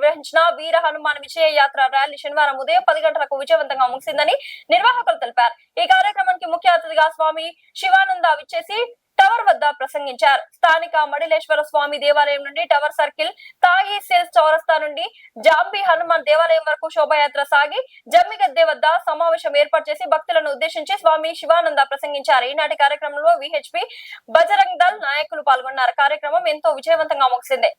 నిర్వహించిన వీర హనుమాన్ విజయ యాత్ర ర్యాలీ శనివారం ఉదయం 10 గంటలకు విజయవంతంగా ముగిసిందని నిర్వాహకులు తెలిపారు. ఈ కార్యక్రమానికి ముఖ్య అతిథిగా స్వామి శివానంద విచ్చేసి టవర్ వద్ద ప్రసంగించారు. స్థానిక మడిలేశ్వర స్వామి దేవాలయం నుండి టవర్ సర్కిల్, తాగి సేల్స్ చౌరస్తా నుండి జాంబీ హనుమాన్ దేవాలయం వరకు శోభాయాత్ర సాగి జమ్మిగద్దె వద్ద సమావేశం ఏర్పాటు చేసి భక్తులను ఉద్దేశించి స్వామి శివానంద ప్రసంగించారు. ఈనాటి కార్యక్రమంలో విహెచ్పి బజరంగ్ దళ్ నాయకులు పాల్గొన్నారు. కార్యక్రమం ఎంతో విజయవంతంగా ముగిసింది.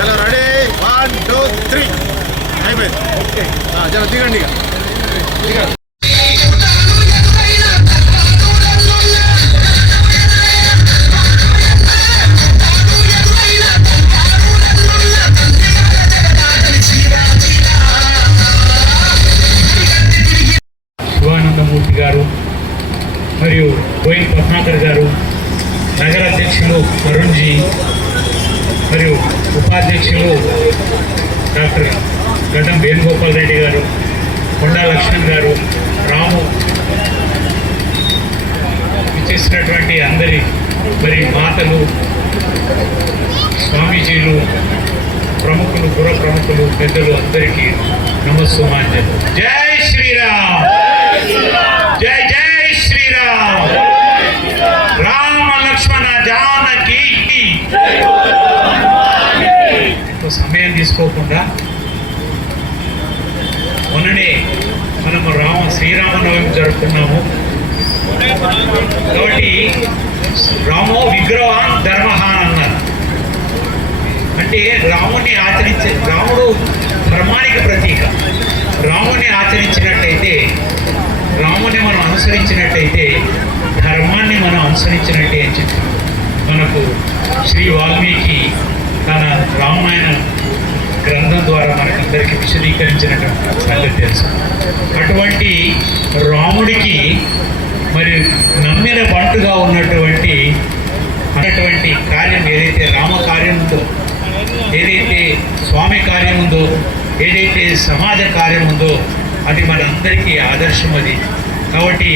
चलो रेडी 1 2 3 అయిపోయింది ఓకే చలో దిగండి ఇక దిగండి శివానందమూర్తి గారు మరియు గోయిల్ పద్మాకర్ గారు, నగర అధ్యక్షులు వరుణ్జీ మరియు ఉపాధ్యక్షులు డాక్టర్ గడ్డం వేణుగోపాల్ రెడ్డి గారు, కొండా లక్ష్మణ్ గారు, రాము వచ్చేసినటువంటి అందరి మరి మాతలు, స్వామీజీలు, ప్రముఖులు, పుర ప్రముఖులు, పెద్దలు అందరికీ నమస్సుమాంజలి. జై శ్రీరామ్, జై జై శ్రీరామ్. రామ లక్ష్మణ జానకి. సమయం తీసుకోకుండా మొన్ననే మనము శ్రీరామనవమి జరుపుకున్నాము. కాబట్టి రామో విగ్రహాన్ ధర్మహాన్ అన్నారు. అంటే రాముని రాముడు ధర్మానికి ప్రతీక. రాముని ఆచరించినట్టయితే, రాముని మనం అనుసరించినట్టయితే ధర్మాన్ని మనం అనుసరించినట్టే అని చెప్పి మనకు శ్రీ వాల్మీకి తన రామాయణ గ్రంథం ద్వారా మనకందరికీ విశదీకరించినటువంటి సంగతి తెలుసు. అటువంటి రాముడికి మరి నమ్మిన బంటుగా ఉన్నటువంటి కార్యం ఏదైతే రామ కార్యం ఉందో, ఏదైతే స్వామి కార్యం ఉందో, ఏదైతే సమాజ కార్యం ఉందో అది మనందరికీ ఆదర్శం. అది కాబట్టి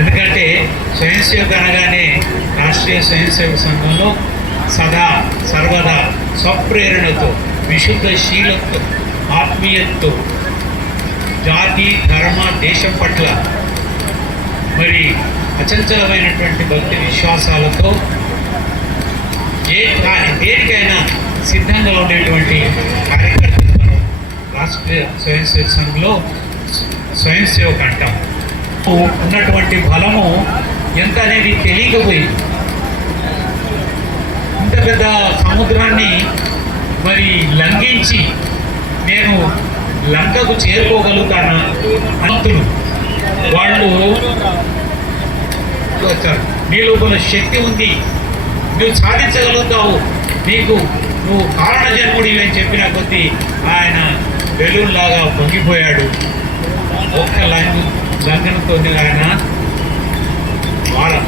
ఎందుకంటే స్వయం సేవక అనగానే రాష్ట్రీయ స్వయం సేవక సంఘంలో సదా సర్వదా స్వప్రేరణతో, విశుద్ధ శీలంతో, ఆత్మీయతతో, జాతి, ధర్మ, దేశం పట్ల మరి అచంచలమైనటువంటి భక్తి విశ్వాసాలతో దేనికైనా సిద్ధంగా ఉండేటువంటి కార్యకర్తలు మనం రాష్ట్రీయ స్వయం సేవక సంఘంలో స్వయం సేవక అంటాం. ఉన్నటువంటి బలము ఎంత అనేది తెలియకపోయింది. ఇంత పెద్ద సముద్రాన్ని మరి లంఘించి నేను లంకకు చేరుకోగలుగుతానా అంతులు వాళ్ళు నీ లోపల శక్తి ఉంది, నువ్వు సాధించగలుగుతావు, నువ్వు కారణ జన్ముడివి అని చెప్పిన కొద్దీ ఆయన బెలూన్లాగా పొంగిపోయాడు. ఒక్క లంఘనతో ఆయన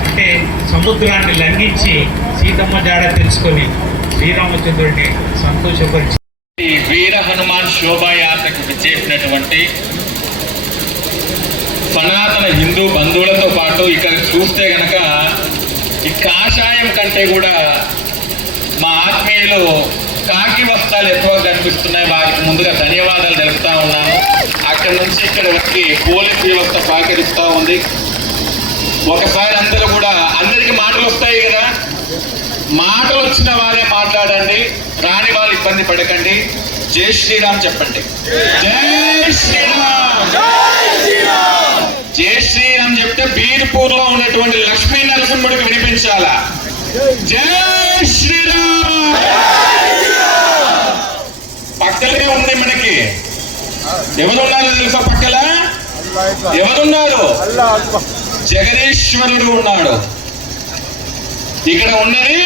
అంటే సముద్రాన్ని లంఘించి సీతమ్మ జాడ తెలుసుకొని శ్రీరామచంద్రుడిని సంతోషపరిచి వీర హనుమాన్ శోభాయాత్రకు విచ్చేసినటువంటి సనాతన హిందూ బంధువులతో పాటు ఇక్కడ చూస్తే గనక ఈ కాషాయం కంటే కూడా మా ఆత్మీయులు కాకి వస్త్రాలు ఎక్కువ కనిపిస్తున్నాయి. వారికి ముందుగా ధన్యవాదాలు తెలుపుతా ఉన్నాను. అక్కడి నుంచి ఇక్కడ వచ్చి పోలీస్ వ్యవస్థ సహకరిస్తూ ఉంది. ఒకసారి అందరూ కూడా అందరికీ మాటలు వస్తాయి కదా, మాటలు వచ్చిన వారే మాట్లాడండి, రాని వాళ్ళు ఇబ్బంది పడకండి. జై శ్రీరామ్ చెప్పండి. జై శ్రీరామ్, జై శ్రీరామ్ చెప్తే బీర్పూర్ లో ఉన్నటువంటి లక్ష్మీ నరసింహుడికి వినిపించాలా? జై శ్రీరామ్. పక్కనే ఉంది మనకి ఎవరున్నారో తెలుసా? పక్కల ఎవరున్నారు? జగదీశ్వరుడు ఉన్నాడు. ఇక్కడ ఉన్నది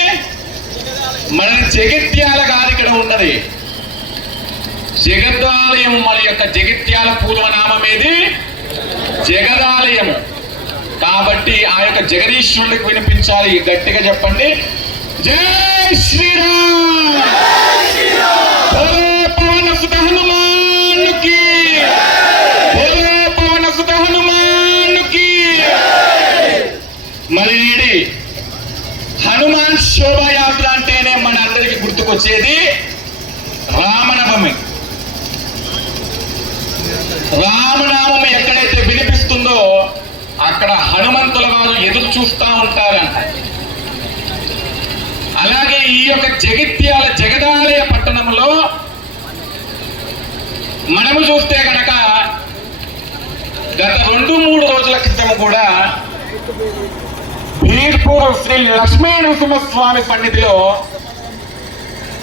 మన జగిత్యాల కాదు, ఇక్కడ ఉన్నది జగదాలయం. మన యొక్క జగిత్యాల పూర్వనామం ఏది? జగదాలయము. కాబట్టి ఆ యొక్క జగదీశ్వరుడికి వినిపించాలి. గట్టిగా చెప్పండి, జై శ్రీరామ్. పవన సుత హనుమానుకి, పవన సుత హనుమానుకి. మరి హనుమాన్ శోభాయాత్ర అంటేనే మన అందరికి గుర్తుకొచ్చేది రామనవమి. రామనామం ఎక్కడైతే వినిపిస్తుందో అక్కడ హనుమంతుల వారు ఎదురు చూస్తూ ఉంటారంట. అలాగే ఈ యొక్క జగిత్యాల జగదాలయ పట్టణంలో మనము చూస్తే కనుక గత 2-3 రోజుల క్రితం కూడా బీర్పూర్ శ్రీ లక్ష్మీ నరసింహస్వామి సన్నిధిలో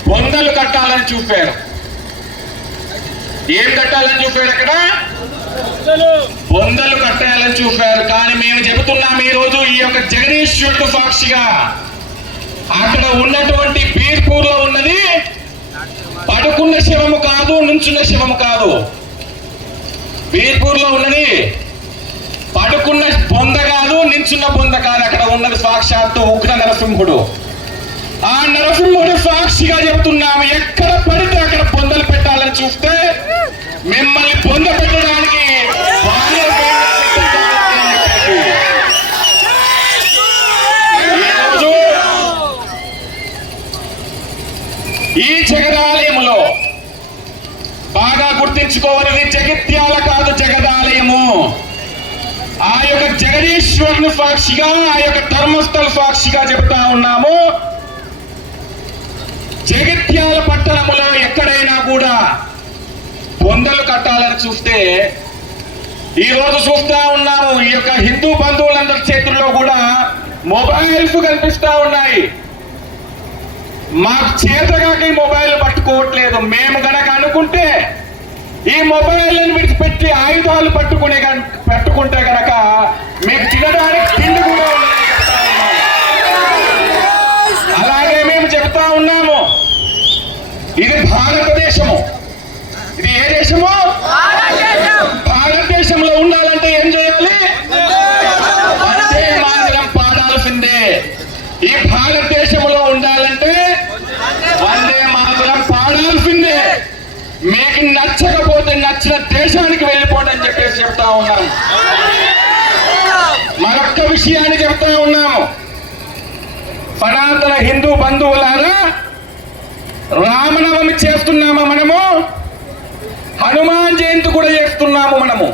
బొందలు కట్టాలని చూపారు. ఏం కట్టాలని చూపారు? అక్కడ బొందలు కట్టాలని చూపారు. కానీ మేము చెబుతున్నాం ఈ రోజు ఈ యొక్క జగదీశ్వరుడు సాక్షిగా, అక్కడ ఉన్నటువంటి బీర్పూర్ లో ఉన్నది పడుకున్న శవము కాదు, నుంచున్న శవము కాదు. బీర్పూర్ లో ఉన్నది పడుకున్న బొంద కాదు, నించున్న బొంద కాదు. అక్కడ ఉన్నది సాక్షాత్తు ఉగ్ర నరసింహుడు. ఆ నరసింహుడు సాక్షిగా చెబుతున్నాము, ఎక్కడ పడితే అక్కడ బొందలు పెట్టాలని చూస్తే మిమ్మల్ని బొంద పెట్టడానికి గుర్తించుకోవాలి, జగిత్యాల కాదు జగదాలయము. ఆ యొక్క జగదీశ్వరుని సాక్షిగా, ఆ యొక్క ధర్మస్థల సాక్షిగా చెబుతా ఉన్నాము. జగిత్యాల పట్టణములో ఎక్కడైనా కూడా బొందలు కట్టాలని చూస్తే ఈ రోజు చూస్తా ఉన్నాము, ఈ యొక్క హిందూ బంధువులందరి చేతుల్లో కూడా మొబైల్స్ కనిపిస్తా ఉన్నాయి. మాకు చేతగాక ఈ మొబైల్ పట్టుకోవట్లేదు. మేము గనక అనుకుంటే ఈ మొబైల్ని విడిచిపెట్టి ఆయుధాలు పెట్టుకుంటే గనక మీకు తినడానికి తిండి కూడా ఉందని చెప్తా ఉన్నాము. అలాగే మేము చెప్తా ఉన్నాము, ఇది భారతదేశము. ఇది ఏ దేశము? భారతదేశంలో ఉండాలంటే ఏం చేయాలి? వందే మాతరం పాడాల్సిందే. ఈ భారతదేశంలో ఉండాలంటే వందే మాతరం పాడాల్సిందే. మీకు నచ్చకపోతే నచ్చిన దేశానికి వెళ్ళిపోండి అని చెప్పేసి చెప్తా ఉన్నాము. మరొక్క విషయాన్ని చెప్తా ఉన్నాము, సనాతన హిందూ బంధువులారా, రామనవమి చేస్తున్నామా మనము? హనుమాన్ జయంతి కూడా చేస్తున్నాము మనము.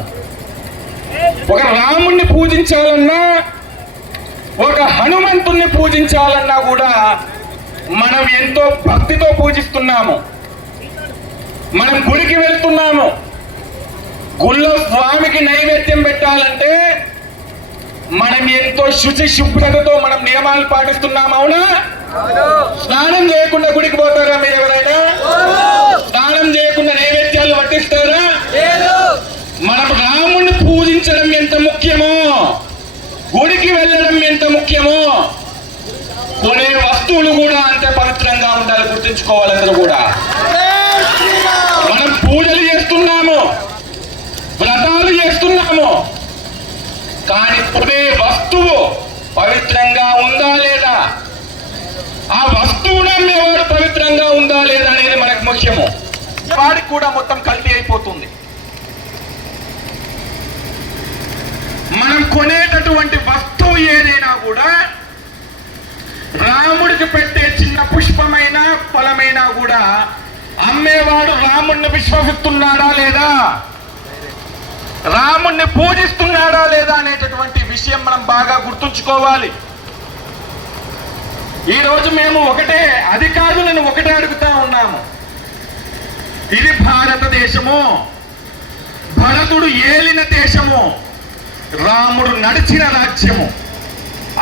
ఒక రాముణ్ణి పూజించాలన్నా, ఒక హనుమంతుణ్ణి పూజించాలన్నా కూడా మనం ఎంతో భక్తితో పూజిస్తున్నాము. మనం గుడికి వెళ్తున్నాము. గుళ్ళో స్వామికి నైవేద్యం పెట్టాలంటే మనం ఎంతో శుచి శుభ్రతతో మనం నియమాలు పాటిస్తున్నాం. అవునా? స్నానం చేయకుండా గుడికి పోతారా మీరు ఎవరైనా? స్నానం చేయకుండా నైవేద్యాలు పట్టిస్తారా? మనం రాముణ్ణి పూజించడం ఎంత ముఖ్యమో, గుడికి వెళ్ళడం ఎంత ముఖ్యమో, కొనే వస్తువులు కూడా అంతే పవిత్రంగా ఉండాలి. గుర్తుంచుకోవాలి అందరూ కూడా. మనం పూజలు చేస్తున్నాము, వ్రతాలు చేస్తున్నాము, కానీ కొనే వస్తువు పవిత్రంగా ఉందా లేదా, ఆ వస్తువును అమ్మేవాడు పవిత్రంగా ఉందా లేదా అనేది మనకు ముఖ్యము. వాడికి కూడా మొత్తం కల్తీ అయిపోతుంది. మనం కొనేటటువంటి వస్తువు ఏదైనా కూడా రాముడికి పెట్టే చిన్న పుష్పమైన ఫలమైనా కూడా అమ్మేవాడు రాముడిని విశ్వసిస్తున్నాడా లేదా, రాముడిని పూజిస్తున్నాడా లేదా అనేటటువంటి విషయం మనం బాగా గుర్తుంచుకోవాలి. ఈ రోజు మేము ఒకటే, అది కాదు నేను ఒకటే అడుగుతా ఉన్నాము, ఇది భారతదేశము, భరతుడు ఏలిన దేశము, రాముడు నడిచిన రాజ్యము.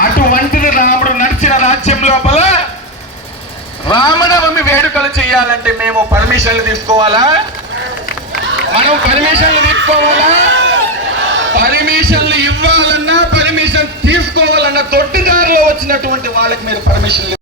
అటువంటిది రాముడు నడిచిన రాజ్యం లోపల రామనవమి వేడుకలు చేయాలంటే మేము పర్మిషన్లు తీసుకోవాలా? మనం పర్మిషన్లు తీసుకోవాలా? పర్మిషన్లు ఇవ్వాలన్నా, పర్మిషన్ తీసుకోవాలన్నా దొడ్డిదారిలో వచ్చినటువంటి వాళ్ళకి మీరు పర్మిషన్లు